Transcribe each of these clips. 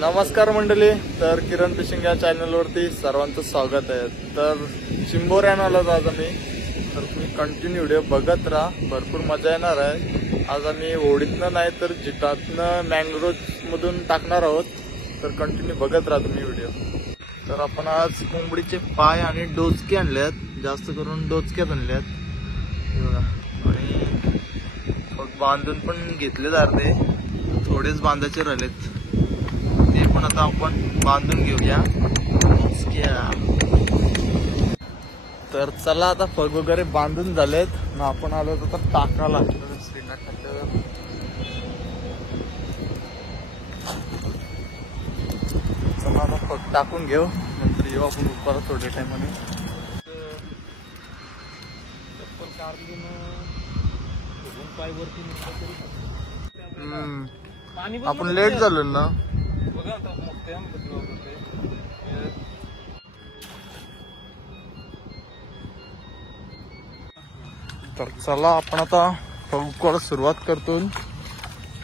नमस्कार मंडळी, तर किरण फिशिंग या चॅनलवरती सर्वांचं स्वागत आहे। तर चिंबोऱ्यानं आलो आज आम्ही, तर तुम्ही कंटिन्यू व्हिडिओ बघत राहा, भरपूर मजा येणार आहे। आज आम्ही होडीतनं नाही तर जिटातनं मँग्रोव्ह मधून टाकणार आहोत, तर कंटिन्यू बघत राहा तुम्ही व्हिडिओ। तर आपण आज कोंबडीचे पाय आणि डोचके आणलेत, जास्त करून डोचक्यात आणलेत आणि बांधून पण घेतले जाते, थोडेच बांधायचे राहिलेत, ते पण आता आपण बांधून घेऊया। तर चला, आता फग वगैरे बांधून झालेत ना, आपण आलो आता टाकाला श्रीनाथ टाकलं। चला आता फग टाकून घेऊ, नंतर येऊ आपण परत थोड्या टाइमाने। आपण लेट झालो ना। तर चला, आपण आता फौकाला सुरुवात करतो,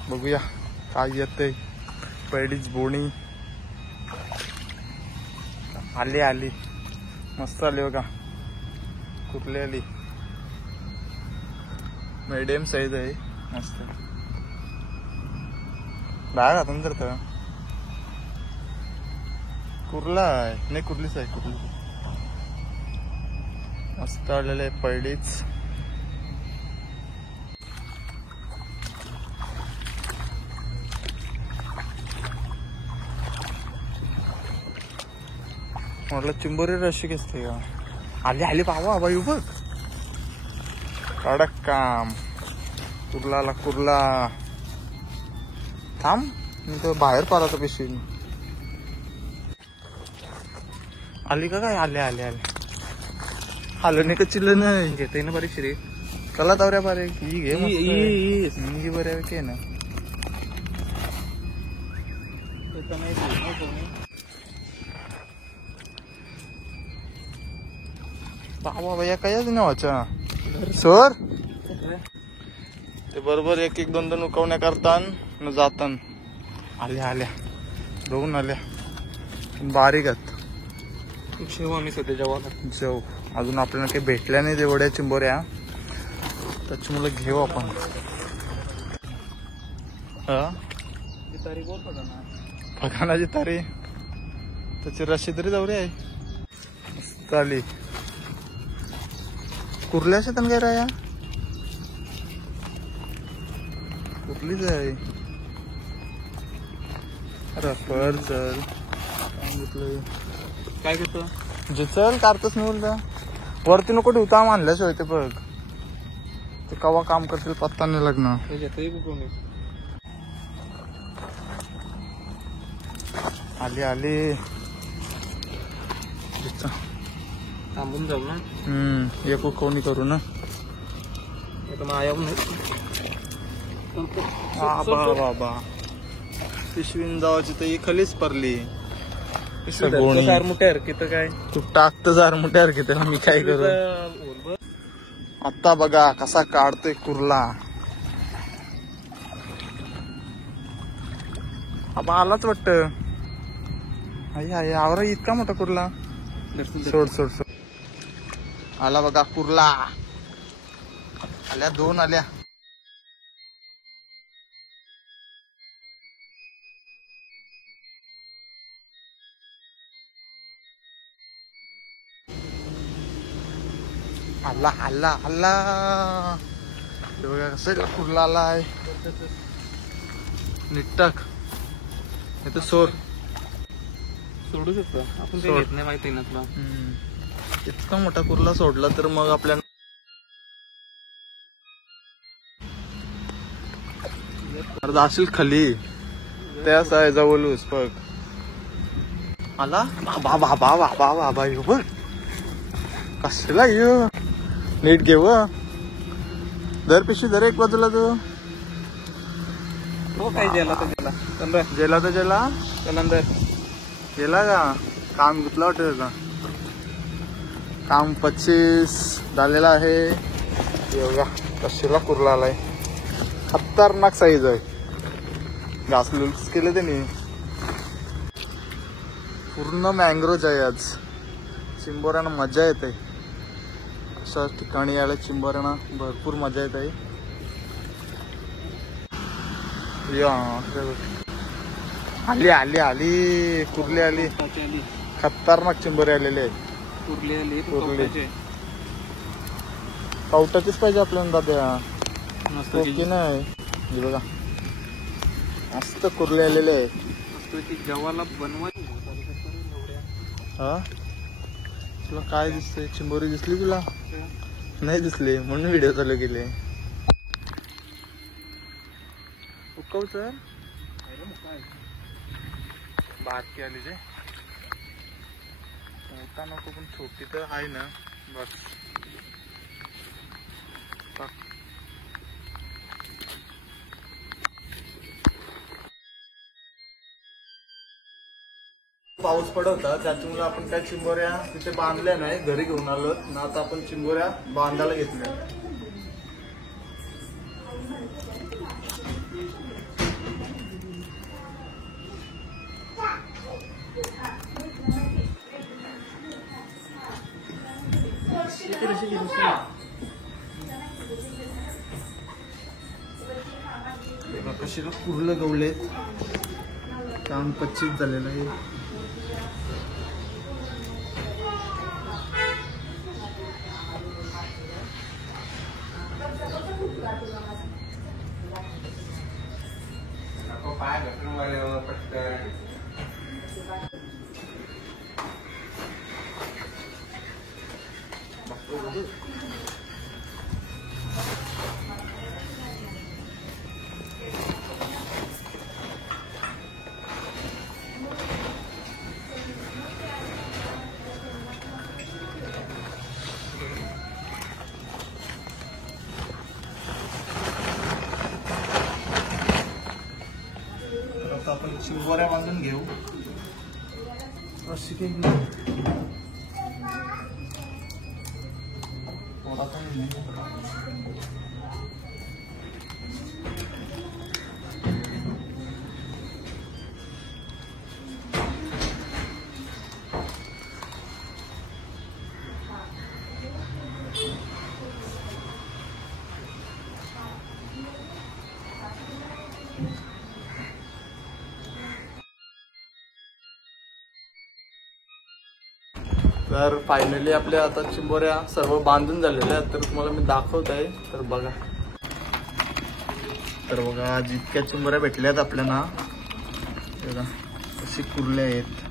बघूया काय येते। पहिलीच बोणी आली आली, मस्त आली बघा, कुठली आली, मीडियम साईज आहे, मस्त बाहेर हातून करत कुर्ला आहे, नाही कुर्लीच आहे, कुर्ली मस्त आलेलं आहे पहिलीच। म्हटलं चिंबोरी रशी कसते का, आली आली बाबा बाई, बघ कडक काम, कुर्लाला कुर्ला, थांब मी तर बाहेर पाहतो पिशवी, आली का काय, आले आले आले, आलं नाही का, चिल्ल नाही घेते ना बारीक श्री, चला तावऱ्या बारीक ही घे बऱ्या की ना, बाबा भैया कायच नावाच्या सर, ते बरोबर एक एक दोन दोन उकवण्या करतान न जातान, आल्या आल्या दोन आल्या बारीक आहेत, शेव आम्ही सध्या जेव अजून आपल्याला काही भेटल्या नाही तेवढ्या चिंबोऱ्या, त्याची मुलं घेऊ आपण। फगानाची तारी, त्याची रशी तरी जाऊ रे आहे, मस्त आली, कुर्ल्या शेतन काय राया, कुठलीच आहे रफर, चल सांगितलं काय घेतो जे, चल कारतच नाही बोलता, वरती नको ठेवता, मानल्याशिवाय ते बघ, ते कवा काम करतील पत्ता नाही लग्न। आली आली, थांबून जाऊ ना, एक उकवणी करू ना, बाबा पिशवीन जावाची तर खालीच पडली, मुठ्यार किती काय तू टाकत जार मुठ्यार किती, मी काय करू। आता बघा कसा काढतोय कुर्ला, आबा आलाच वाटत, आई आवरा इतका मोठा कुर्ला, सोड सोड सोड, आला बघा कुर्ला, आल्या दोन आल्या, आला आला आला, बघा कसं कुर्ला आलाय, निट्टक हे तर सोड सोडू शकतो आपण, ते घेत नाही माहिती ना तुला, इतका मोठा कुर्ला सोडला तर मग आपल्या जाशील खाली, त्याच आहे जवळूच बघ, आला बाबा बाबा बाबा बाबा, बघ कसला येऊ, नीट घेऊ, दर पिशवी दर एक बाजूला, तू काय जेला तर जेला, जेला तर जेला त्यानंतर गेला का, काम घेतलं वाटत का, काम 25 झालेलं आहे, बघा कशीला कुर्ला आलाय, खतरनाक साईज आहे, घास लुल्स केले त्यांनी, पूर्ण मँग्रोज आहे आज. चिंबोऱ्यांना मजा येते. अशा ठिकाणी यायला चिंबोऱ्यांना भरपूर मजा येते. आली आली आली कुर्ली आली. खतरनाक चिंबोरे आलेले आहेत. कुर्ली कवटाचीच पाहिजे आपल्याला दादा. ओके नाही हे बघा मस्त कुर्ले आलेले आहेत. जवाला बनवा. हा तुला काय दिसतंय? चिंबोरी दिसली तुला? नाही दिसली म्हणून व्हिडिओ चालू केले. उकव सर बारकी आली जे मोठा नको पण छोटी तर आहे ना. बस पाऊस पडत होता त्याच्यामुळे आपण काय चिंबोऱ्या तिथे बांधल्या नाही, घरी घेऊन आलो ना. आता आपण चिंबोऱ्या बांधायला घेतल्या. कशी कुर्लं गवलेत. काम 25 झालेलं आहे. आपण चिंबोऱ्या बांधून घेऊ. अशी काही तर फायनली आपल्या आता चिंबोऱ्या सर्व बांधून झालेल्या आहेत. तर तुम्हाला मी दाखवत आहे. तर बघा जितक्या चिंबोऱ्या भेटल्यात आपल्याला बघा कशी कुर्ले आहेत.